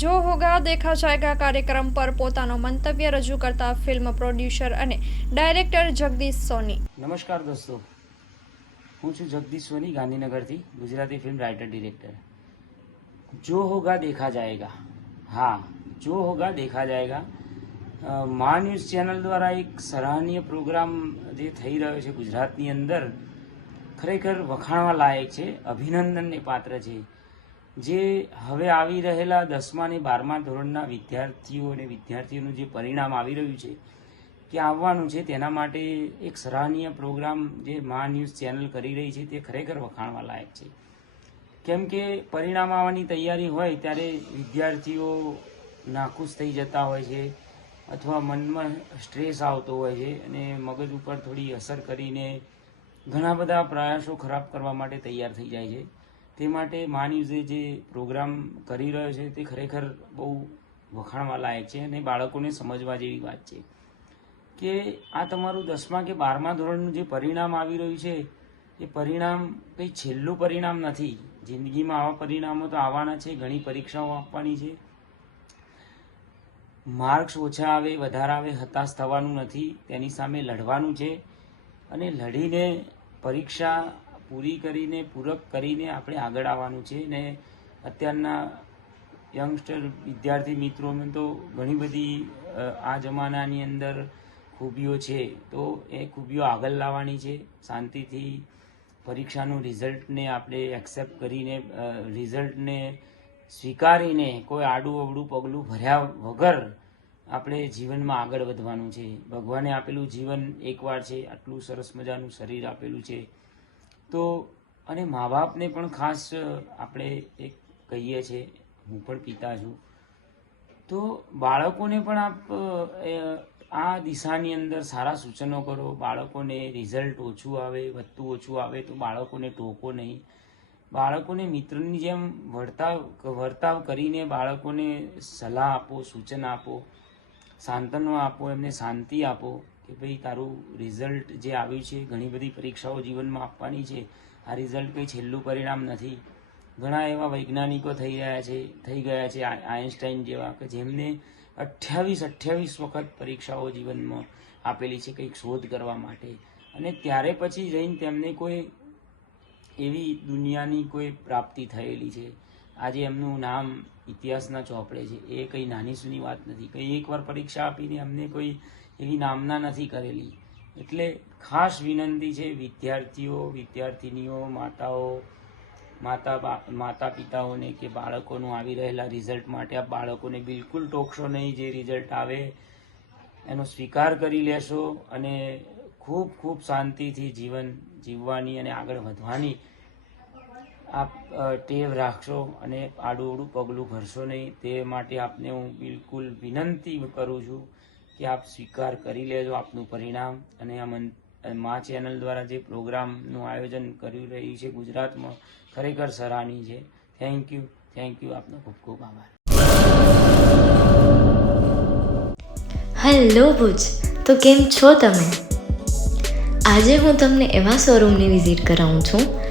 જો હોગા દેખા જાયગા કાર્યક્રમ પર પોતાનો મંતવ્ય રજૂ કરતા ફિલ્મ પ્રોડ્યુસર અને ડાયરેક્ટર જગદીશ સોની. નમસ્કાર દોસ્તો. હું છું જગદીશ સોની, ગાંધીનગરથી, ગુજરાતી ફિલ્મ રાઇટર ડિરેક્ટર. જો હોગા દેખા જાયેગા. હા, જો હોગા દેખા જાયેગા. મહા ન્યૂઝ ચેનલ દ્વારા એક સરાહનીય પ્રોગ્રામ જે થઈ રહ્યો છે ગુજરાતની અંદર, ખરેખર વખાણવા લાયક છે, અભિનંદનને પાત્ર છે. જે હવે આવી રહેલા દસમા અને બારમા ધોરણના વિદ્યાર્થીઓ અને વિદ્યાર્થીઓનું જે પરિણામ આવી રહ્યું છે, કે આવવાનું છે, તેના માટે એક સરાહનીય પ્રોગ્રામ જે મા ન્યૂઝ ચેનલ કરી રહી છે, તે ખરેખર વખાણવા લાયક છે. કેમ કે પરિણામ આવવાની તૈયારી હોય ત્યારે વિદ્યાર્થીઓ નાખુશ થઈ જતા હોય છે, અથવા મનમાં સ્ટ્રેસ આવતો હોય છે અને મગજ ઉપર થોડી અસર કરીને ઘણા બધા પ્રયાસો ખરાબ કરવા માટે તૈયાર થઈ જાય છે. તે માટે મા ન્યૂઝે જે પ્રોગ્રામ કરી રહ્યો છે તે ખરેખર બહુ વખાણવા લાયક છે અને બાળકોને સમજવા જેવી વાત છે. કે આ તમારું દસમા કે બારમા ધોરણનું જે પરિણામ આવી રહ્યું છે, એ પરિણામ કંઈ છેલ્લું પરિણામ નથી. જિંદગીમાં આવા પરિણામો તો આવવાના છે, ઘણી પરીક્ષાઓ આપવાની છે. માર્ક્સ ઓછા આવે, વધારે આવે, હતાશ થવાનું નથી, તેની સામે લડવાનું છે. અને લડીને પરીક્ષા પૂરી કરીને, પૂરક કરીને આપણે આગળ આવવાનું છે ને અત્યારના યંગસ્ટર વિદ્યાર્થી મિત્રો તો ઘણી બધી આ જમાનાની અંદર ખૂબીઓ છે. તો એ ખૂબીઓ આગળ લાવવાની છે. શાંતિથી પરીક્ષાનું રિઝલ્ટને આપણે એક્સેપ્ટ કરીને રિઝલ્ટને સ્વીકારીને કોઈ આડું અવડું પગલું ભર્યા વગર આપણે જીવનમાં આગળ વધવાનું છે. ભગવાને આપેલું જીવન એકવાર છે. આટલું સરસ મજાનું શરીર આપેલું છે. તો, અને મા બાપને પણ ખાસ આપણે એક કહીએ છીએ હું પણ પિતા છું. તો બાળકોને પણ આપ આ દિશાની અંદર સારા સૂચનો કરો. બાળકોને રિઝલ્ટ ઓછું આવે, વધતું ઓછું આવે, તો બાળકોને ટોકો નહીં. બાળકોને મિત્રની જેમ વર્તાવ વર્તાવ કરીને બાળકોને સલાહ આપો, સૂચન આપો, સાંત્વનો આપો, એમને શાંતિ આપો. કે ભાઈ, તારું રિઝલ્ટ જે આવ્યું છે, ઘણી બધી પરીક્ષાઓ જીવનમાં આપવાની છે, આ રિઝલ્ટ કંઈ છેલ્લું પરિણામ નથી. ઘણા એવા વૈજ્ઞાનિકો થઈ રહ્યા છે, થઈ ગયા છે આઇન્સ્ટાઈન જેવા, કે જેમને અઠ્યાવીસ અઠ્યાવીસ વખત પરીક્ષાઓ જીવનમાં આપેલી છે કંઈક શોધ કરવા માટે. અને ત્યારે પછી જઈને તેમને કોઈ એવી દુનિયાની કોઈ પ્રાપ્તિ થયેલી છે. આજે એમનું નામ ઇતિહાસના ચોપડે છે. એ કંઈ નાની સૂની વાત નથી. કંઈ એકવાર પરીક્ષા આપીને અમને કોઈ એવી નામના નથી કરેલી. એટલે ખાસ વિનંતી છે વિદ્યાર્થીઓ, વિદ્યાર્થિનીઓ, માતાઓ, માતા માતા પિતાઓને કે બાળકોનું આવી રહેલા રિઝલ્ટ માટે આ બાળકોને બિલકુલ ટોકશો નહીં જે રિઝલ્ટ આવે. એનો સ્વીકાર કરી લેશો અને ખૂબ ખૂબ શાંતિથી જીવન જીવવાની અને આગળ વધવાની આપ ટેવ રાખશો અને આડું પગલું ભરશો નહીં. તે માટે આપને હું બિલકુલ વિનંતી કરું છું કે આપ સ્વીકાર કરી લેજો આપનું પરિણામ. અને આ મન મા ચેનલ દ્વારા જે પ્રોગ્રામનું આયોજન કરી રહી છે ગુજરાતમાં, ખરેખર સરાહની છે. થેન્ક યુ થેન્ક યુ આપનો ખૂબ ખૂબ આભાર. હેલો ભુજ. તો કેમ છો તમે? આજે હું તમને એવા શોરૂમની વિઝિટ કરાવું છું